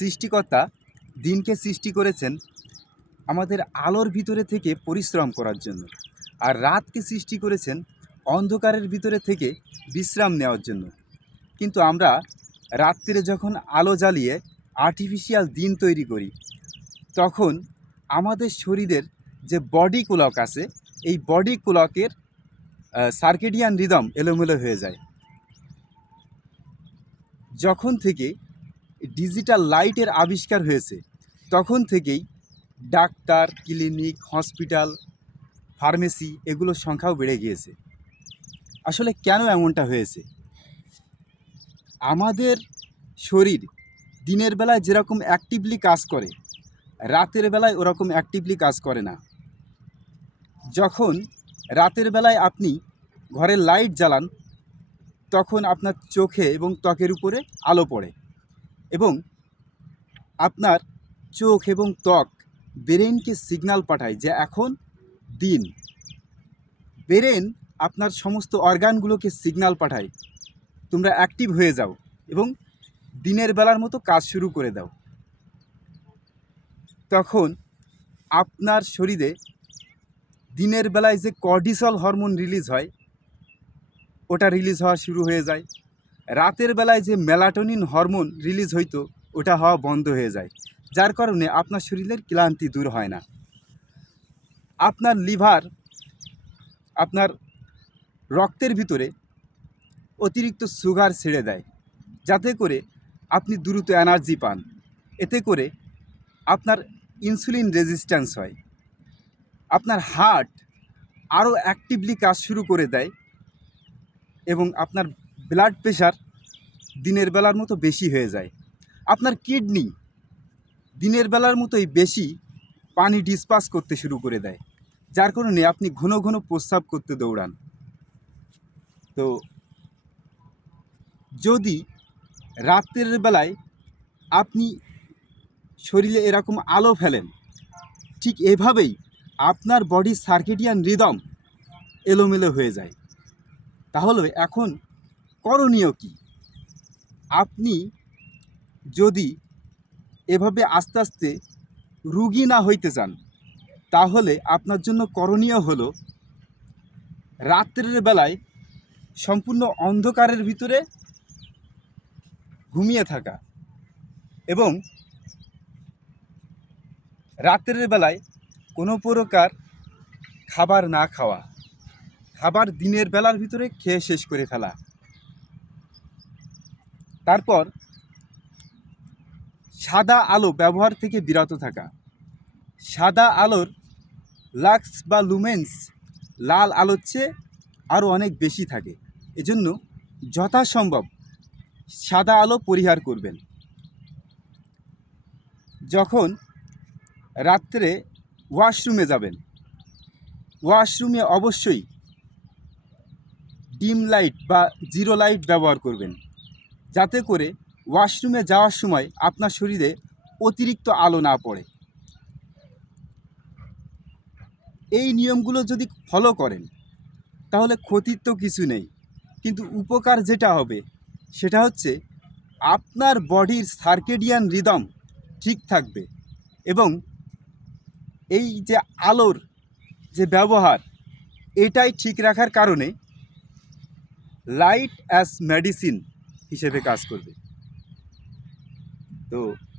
সৃষ্টিকর্তা দিনকে সৃষ্টি করেছেন আমাদের আলোর ভিতরে থেকে পরিশ্রম করার জন্য, আর রাতকে সৃষ্টি করেছেন অন্ধকারের ভিতরে থেকে বিশ্রাম নেওয়ার জন্য। কিন্তু আমরা রাত্রিরে যখন আলো জ্বালিয়ে আর্টিফিশিয়াল দিন তৈরি করি, তখন আমাদের শরীরের যে বডি ক্লক আছে, এই বডি ক্লকের সার্কেডিয়ান রিদম এলোমেলো হয়ে যায়। যখন থেকে ডিজিটাল লাইটের আবিষ্কার হয়েছে, তখন থেকেই ডাক্তার, ক্লিনিক, হসপিটাল, ফার্মেসি এগুলোর সংখ্যাও বেড়ে গিয়েছে। আসলে কেন এমনটা হয়েছে? আমাদের শরীর দিনের বেলায় যেরকম অ্যাক্টিভলি কাজ করে, রাতের বেলায় ওরকম অ্যাক্টিভলি কাজ করে না। যখন রাতের বেলায় আপনি ঘরের লাইট জ্বালান, তখন আপনার চোখে এবং ত্বকের উপরে আলো পড়ে এবং আপনার চোখ এবং ত্বক ব্রেনকে সিগন্যাল পাঠায় যে এখন দিন। ব্রেন আপনার সমস্ত অর্গানগুলোকে সিগন্যাল পাঠায়, তোমরা অ্যাক্টিভ হয়ে যাও এবং দিনের বেলার মতো কাজ শুরু করে দাও। তখন আপনার শরীরে দিনের বেলায় যে কর্টিসল হরমোন রিলিজ হয়, ওটা রিলিজ হওয়া শুরু হয়ে যায়। রাতের বেলায় যে মেলাটোনিন হরমোন রিলিজ হইতো, ওটা হওয়া বন্ধ হয়ে যায়, যার কারণে আপনার শরীরের ক্লান্তি দূর হয় না। আপনার লিভার আপনার রক্তের ভিতরে অতিরিক্ত সুগার ছেড়ে দেয়, যাতে করে আপনি দ্রুত এনার্জি পান। এতে করে আপনার ইনসুলিন রেজিস্ট্যান্স হয়, আপনার হার্ট আরও অ্যাক্টিভলি কাজ শুরু করে দেয় এবং আপনার ব্লাড প্রেশার দিনের বেলার মতো বেশি হয়ে যায়। আপনার কিডনি দিনের বেলার মতোই বেশি পানি ডিসপাস করতে শুরু করে দেয়, যার কারণে আপনি ঘন ঘন প্রস্রাব করতে দৌড়ান। তো যদি রাতের বেলায় আপনি শরীরে এরকম আলো ফেলেন, ঠিক এভাবেই আপনার বডির সার্কেডিয়ান রিদম এলোমেলো হয়ে যায়। তাহলে এখন করণীয় কি? আপনি যদি এভাবে আস্তে আস্তে রুগী না হইতে চান, তাহলে আপনার জন্য করণীয় হলো রাত্রের বেলায় সম্পূর্ণ অন্ধকারের ভিতরে ঘুমিয়ে থাকা এবং রাত্রের বেলায় কোনো প্রকার খাবার না খাওয়া, খাবার দিনের বেলার ভিতরে খেয়ে শেষ করে ফেলা। তারপর সাদা আলো ব্যবহার থেকে বিরত থাকা। সাদা আলোর লাক্স বা লুমেন্স লাল আলোর চেয়ে আরও অনেক বেশি থাকে, এজন্য যথাসম্ভব সাদা আলো পরিহার করবেন। যখন রাত্রে ওয়াশরুমে যাবেন, ওয়াশরুমে অবশ্যই ডিম লাইট বা জিরো লাইট ব্যবহার করবেন, যাতে করে ওয়াশরুমে যাওয়ার সময় আপনার শরীরে অতিরিক্ত আলো না পড়ে। এই নিয়মগুলো যদি ফলো করেন, তাহলে ক্ষতির তো কিছু নেই, কিন্তু উপকার যেটা হবে সেটা হচ্ছে আপনার বডির সার্কেডিয়ান রিদম ঠিক থাকবে এবং এই যে আলোর যে ব্যবহার, এটাই ঠিক রাখার কারণে লাইট অ্যাজ মেডিসিন হিসেবে কাজ করবে। তো